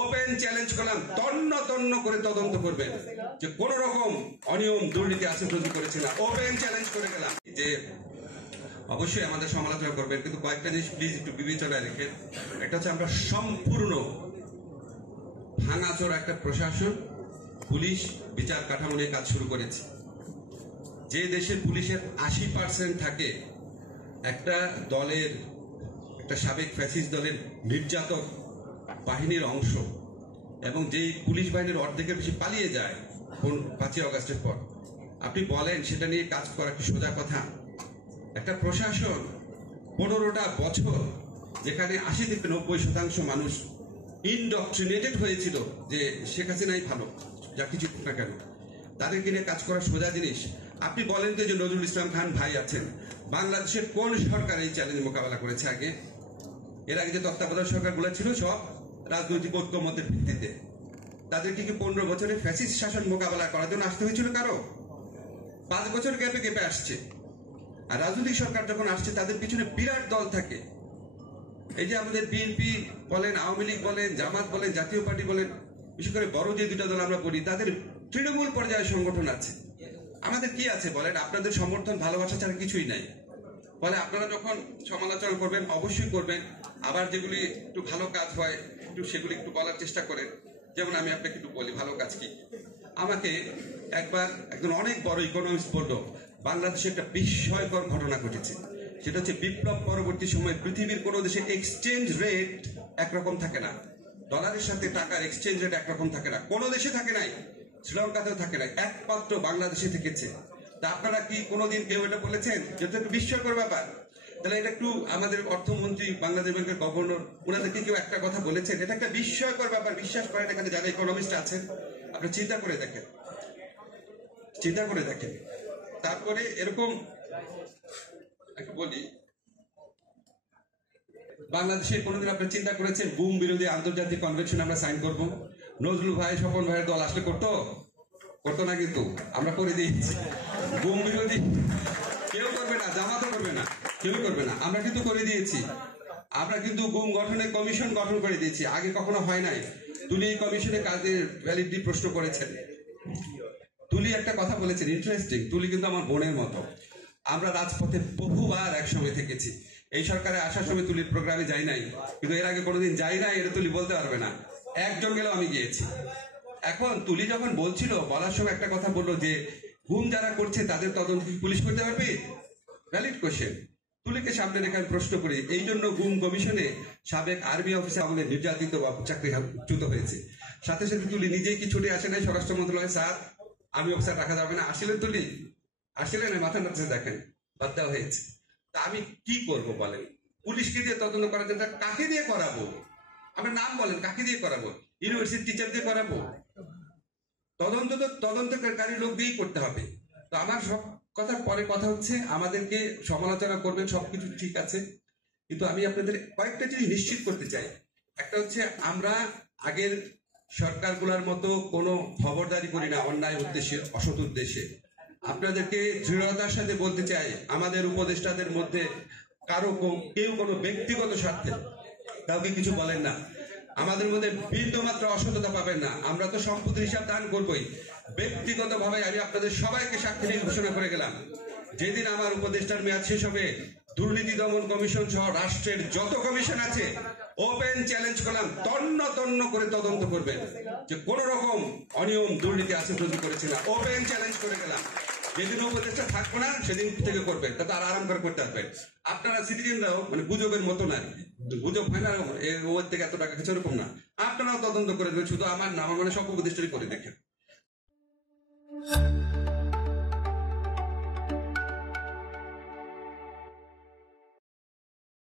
Open challenge করলাম, তন্ন তন্ন করে তদন্ত করবেন যে কোন রকম অনিয়ম দুর্নীতি আছে তৈরি করেছে না। ওপেন চ্যালেঞ্জ করে গেলাম যে অবশ্যই আমাদের সমালোচনা করবেন, কিন্তু কয়েকটা জিনিস প্লিজ একটু বিবেচনায় রেখে। একটা হচ্ছে আমরা সম্পূর্ণ ভাঙাচোরা একটা প্রশাসন, পুলিশ, বিচার কাঠামো নিয়ে কাজ শুরু করেছি। যে দেশে পুলিশের 80% থাকে একটা দলের, একটা সাবেক ফ্যাসিস্ট দলের নির্যাতক বাহিনীর অংশ, এবং যেই পুলিশ বাহিনীর অর্ধেকের বেশি পালিয়ে যায় 5ই আগস্টের পর, আপনি বলেন সেটা নিয়ে কাজ করা কি সোজা কথা? একটা প্রশাসন 15টা বছর যেখানে 80 থেকে 90% মানুষ ইনডক্ট্রিনেটেড হয়েছিল যে শেখ হাসিনাই ভালো, যা কিছু না কেন, তাদেরকে নিয়ে কাজ করা সোজা জিনিস? আপনি বলেন তো যে নজরুল ইসলাম খান ভাই আছেন, বাংলাদেশের কোন সরকার এই চ্যালেঞ্জ মোকাবেলা করেছে আগে? এর আগে যে তত্ত্বাবধায়ক সরকারগুলো ছিল সব রাজনৈতিক ঐক্যমতের ভিত্তিতে। তাদেরকে কি 15 বছরে ফ্যাসিস্ট শাসন মোকাবেলা করার জন্য আসতে হয়েছিল কারো? 5 বছর গ্যাপে গ্যাপে আসছে। আর রাজনৈতিক সরকার যখন আসছে তাদের পিছনে বিরাট দল থাকে। এই যে আমাদের বিএনপি বলেন, আওয়ামী লীগ বলেন, জামাত বলেন, জাতীয় পার্টি বলেন, বিশেষ করে বড় যে দুটা দল আমরা বলি, তাদের তৃণমূল পর্যায়ে সংগঠন আছে। আমাদের কি আছে বলেন? আপনাদের সমর্থন ভালোবাসা ছাড়া কিছুই নাই। ফলে আপনারা যখন সমালোচনা করবেন অবশ্যই করবেন, আবার যেগুলি একটু ভালো কাজ হয় একটু সেগুলি একটু বলার চেষ্টা করেন। যেমন আমি আপনাকে একটু বলি ভালো কাজ কি। আমাকে একবার একজন অনেক বড় ইকোনমিস্ট বললো, বাংলাদেশে একটা বিস্ময়কর ঘটনা ঘটেছে। সেটা হচ্ছে বিপ্লব পরবর্তী সময় পৃথিবীর কোনো দেশে এক্সচেঞ্জ রেট একরকম থাকে না। ডলারের সাথে টাকার এক্সচেঞ্জ রেট একরকম থাকে না, কোনো দেশে থাকে নাই, শ্রীলঙ্কাতেও থাকে না, একমাত্র বাংলাদেশে থেকেছে। তা আপনারা কি কোনোদিন কেউ এটা বলেছেন? যেটা একটু বিস্ময়কর ব্যাপার। তাহলে এটা একটু আমাদের অর্থমন্ত্রী, বাংলাদেশ ব্যাংকের গভর্নর, ওনাদেরকে কেউ একটা কথা বলেছেন? এটা একটা বিস্ময়কর ব্যাপার। বিশ্বাস করেন এখানে যারা ইকোনমিস্ট আছেন, আপনি চিন্তা করে দেখেন, চিন্তা করে দেখেন। তারপরে এরকম একটু বলি, বাংলাদেশে কোনোদিন আপনি চিন্তা করেছেন গুম বিরোধী আন্তর্জাতিক কনভেনশন আমরা সাইন করব? নজরুল ভাই, স্বপন ভাইয়ের দল আসলে করতো না, কিন্তু আমরা করে দিয়েছি। গুম বিরোধী কেউ করবে না, জামাতও করবে না, কেউ করবে না, আমরা কিন্তু করে দিয়েছি। আমরা কিন্তু গুম গঠনের কমিশন গঠন করে দিয়েছি, আগে কখনো হয় নাই। তুলি এই কমিশনে কাজের ভ্যালিডিটি প্রশ্ন করেছেন। তুলি একটা কথা বলেছেন ইন্টারেস্টিং, তুলি কিন্তু আমার বোনের মতো। আমরা রাজপথে বহুবার একসঙ্গে থেকেছি। এই সরকারে আসার সময় তুলির প্রোগ্রামে যাই নাই, কিন্তু এর আগে কোনোদিন যাই নাই এটা তুলি বলতে পারবে না। একজন গেলেও আমি গিয়েছি। এখন তুলি যখন বলছিল, বলার সময় একটা কথা বললো যে গুম যারা করছে তাদের তদন্ত পুলিশ করতে পারবে? Valid question. তুলিকে সামনে রেখে আমি প্রশ্ন করি, এই জন্য গুম কমিশনে সাবেক আর্মি অফিসার আমাদের নির্যাতিত বা চাকরিচ্যুত হয়েছে। সাথে সাথে তুলি নিজেই কি ছুটে আসে নাই স্বরাষ্ট্র মন্ত্রণালয়ে, স্যার আর্মি অফিসার রাখা যাবে না? আসলেন তুলি? আসলে না, মাথা নাড়ছে দেখেন, বাদ দেওয়া হয়েছে। তা আমি কি করব বলেন? পুলিশকে দিয়ে তদন্ত করার জন্য কাকে দিয়ে করাবো? আমার নাম বলেন, কাকে দিয়ে করাবো? ইউনিভার্সিটি টিচার দিয়ে করাবো? তদন্ত তো তদন্তকারী লোক দিয়েই করতে হবে। তো আমার সব কথার পরে কথা হচ্ছে, আমাদেরকে সমালোচনা করবেন, সবকিছু ঠিক আছে, কিন্তু আমি আপনাদের কয়েকটা জিনিস নিশ্চিত করতে চাই। একটা হচ্ছে, আমরা আগের সরকারগুলোর মতো কোনো খবরদারি করি না অন্যায় উদ্দেশ্যে, অসৎ উদ্দেশ্যে। আপনাদেরকে দৃঢ়তার সাথে বলতে চাই, আমাদের উপদেষ্টাদের মধ্যে কারো কেউ কোনো ব্যক্তিগত স্বার্থে কাউকে কিছু বলেন না। আমাদের মধ্যে বিন্দু মাত্র অসততা পাবেন না। আমরা তো সম্পত্তির হিসাব দান করবই। ব্যক্তিগত ভাবে আমি আপনাদের সবাইকে সাক্ষী নিয়ে ঘোষণা করে গেলাম, যেদিন আমার উপদেষ্টার মেয়াদ শেষ হবে, দুর্নীতি দমন কমিশন সহ রাষ্ট্রের যত কমিশন আছে ওপেন চ্যালেঞ্জ করলাম, তন্ন তন্ন করে তদন্ত করবেন যে কোন রকম অনিয়ম দুর্নীতি আছে তৈরি করেছে না। ওপেন চ্যালেঞ্জ করে গেলাম। যেদিন উপদেষ্টা থাকবো না সেদিন থেকে করবেন, তাতে আর আরাম করে করতে পারবেন। আপনারা সিটিজেনরাও মানে গুজবের মতো না, গুজব হয় না ওর থেকে এত টাকা খেছে ওরকম না, আপনারাও তদন্ত করে দেবেন। শুধু আমার না, আমার মানে সব উপদেষ্টারই করে দেখেন।